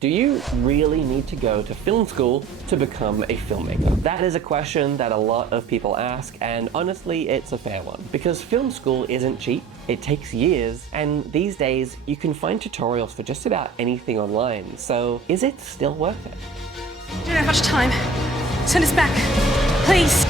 Do you really need to go to film school to become a filmmaker? That is a question that a lot of people ask, and honestly, it's a fair one. Because film school isn't cheap, it takes years, and these days, you can find tutorials for just about anything online, so is it still worth it? We don't have much time. Send us back, please.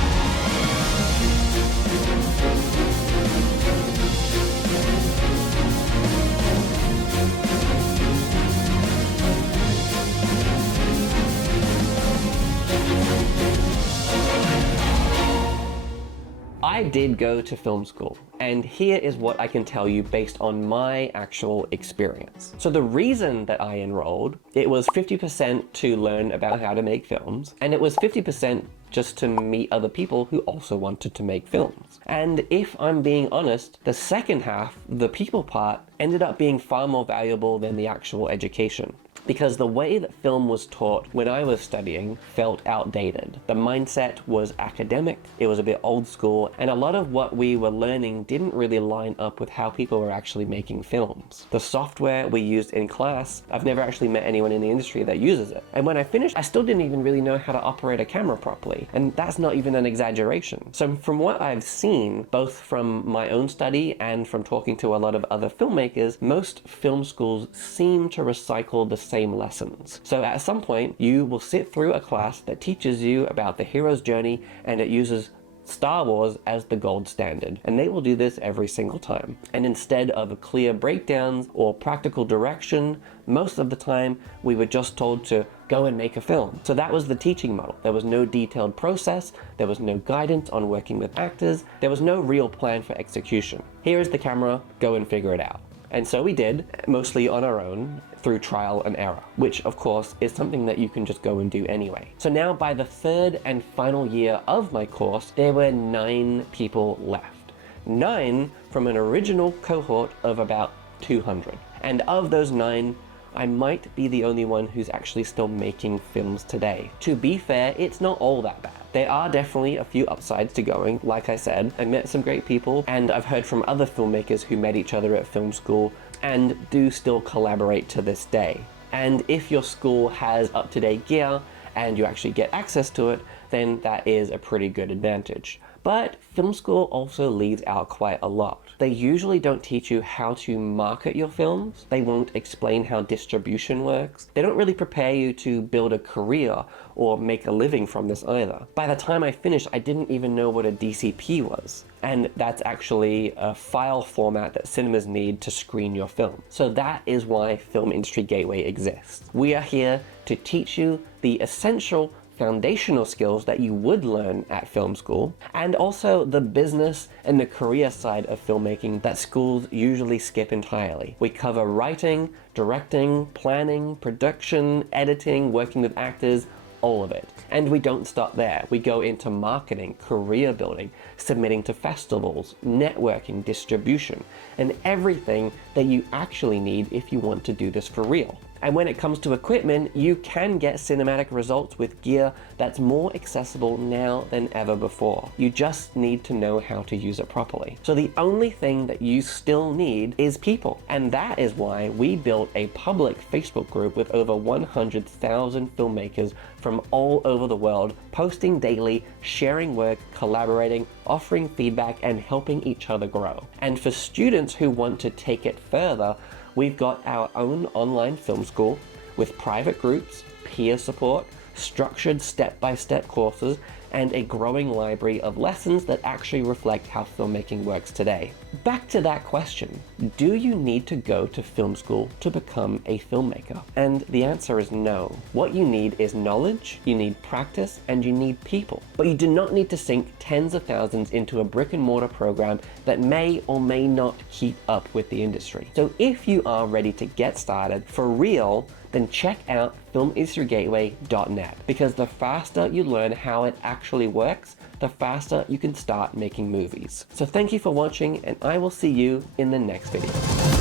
I did go to film school, and here is what I can tell you based on my actual experience. So the reason that I enrolled, it was 50% to learn about how to make films, and it was 50% just to meet other people who also wanted to make films. And if I'm being honest, the second half, the people part, ended up being far more valuable than the actual education. Because the way that film was taught when I was studying felt outdated. The mindset was academic, it was a bit old school, and a lot of what we were learning didn't really line up with how people were actually making films. The software we used in class, I've never actually met anyone in the industry that uses it. And when I finished, I still didn't even really know how to operate a camera properly. And that's not even an exaggeration. So from what I've seen, both from my own study and from talking to a lot of other filmmakers, most film schools seem to recycle the same lessons. So at some point, you will sit through a class that teaches you about the hero's journey, and it uses Star Wars as the gold standard. And they will do this every single time. And instead of clear breakdowns or practical direction, most of the time we were just told to go and make a film. So that was the teaching model. There was no detailed process, there was no guidance on working with actors, there was no real plan for execution. Here is the camera, go and figure it out. And so we did, mostly on our own, through trial and error, which of course is something that you can just go and do anyway. So now by the third and final year of my course, there were 9 people left. 9 from an original cohort of about 200. And of those 9, I might be the only one who's actually still making films today. To be fair, it's not all that bad. There are definitely a few upsides to going. Like I said, I met some great people, and I've heard from other filmmakers who met each other at film school and do still collaborate to this day. And if your school has up-to-date gear and you actually get access to it, then that is a pretty good advantage. But film school also leaves out quite a lot. They usually don't teach you how to market your films. They won't explain how distribution works. They don't really prepare you to build a career or make a living from this either. By the time I finished, I didn't even know what a DCP was. And that's actually a file format that cinemas need to screen your film. So that is why Film Industry Gateway exists. We are here to teach you the essential foundational skills that you would learn at film school, and also the business and the career side of filmmaking that schools usually skip entirely. We cover writing, directing, planning, production, editing, working with actors, all of it. And we don't stop there. We go into marketing, career building, submitting to festivals, networking, distribution, and everything that you actually need if you want to do this for real. And when it comes to equipment, you can get cinematic results with gear that's more accessible now than ever before. You just need to know how to use it properly. So the only thing that you still need is people. And that is why we built a public Facebook group with over 100,000 filmmakers from all over the world, posting daily, sharing work, collaborating, offering feedback, and helping each other grow. And for students who want to take it further, we've got our own online film school with private groups, peer support, structured step-by-step courses, and a growing library of lessons that actually reflect how filmmaking works today. Back to that question, do you need to go to film school to become a filmmaker? And the answer is no. What you need is knowledge, you need practice, and you need people. But you do not need to sink tens of thousands into a brick and mortar program that may or may not keep up with the industry. So if you are ready to get started for real, then check out filmindustrygateway.net, because the faster you learn how it actually works, the faster you can start making movies. So thank you for watching, and I will see you in the next video.